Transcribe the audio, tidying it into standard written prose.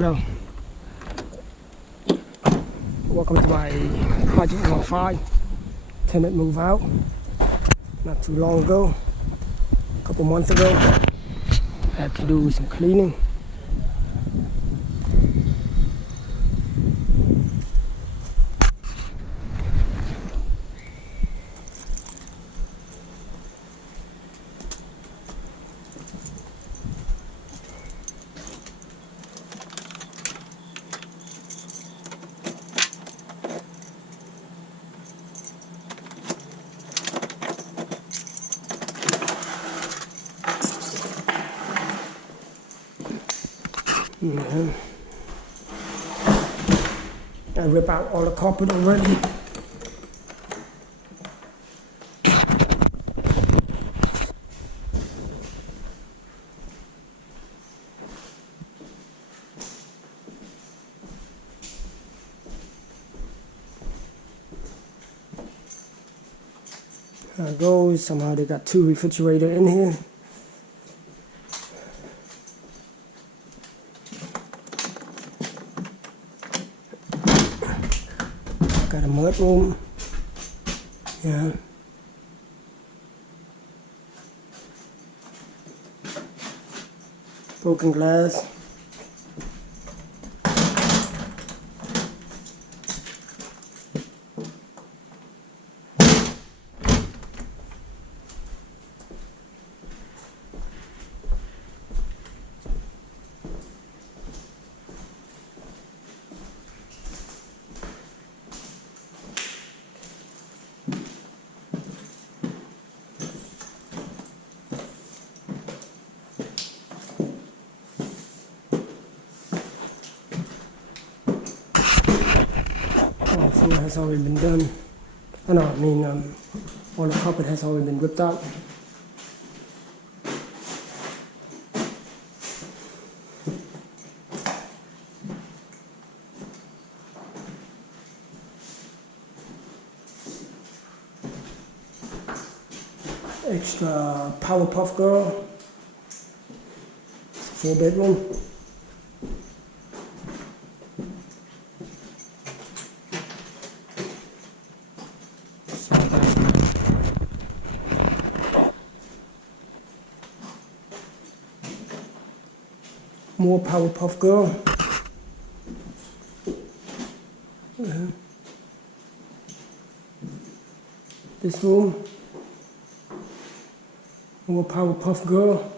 Hello, welcome to my project number 5. Tenant move out not too long ago, a couple months ago. Had to do some cleaning. I rip out all the carpet already. There it goes. Somehow they got 2 refrigerators in here. Got a mud room. Yeah. Broken glass. All floor has already been done. Oh no, I mean all the carpet has already been ripped out. Extra Powerpuff Girl. 4-bedroom. More Powerpuff Girl. This room. More Powerpuff Girl.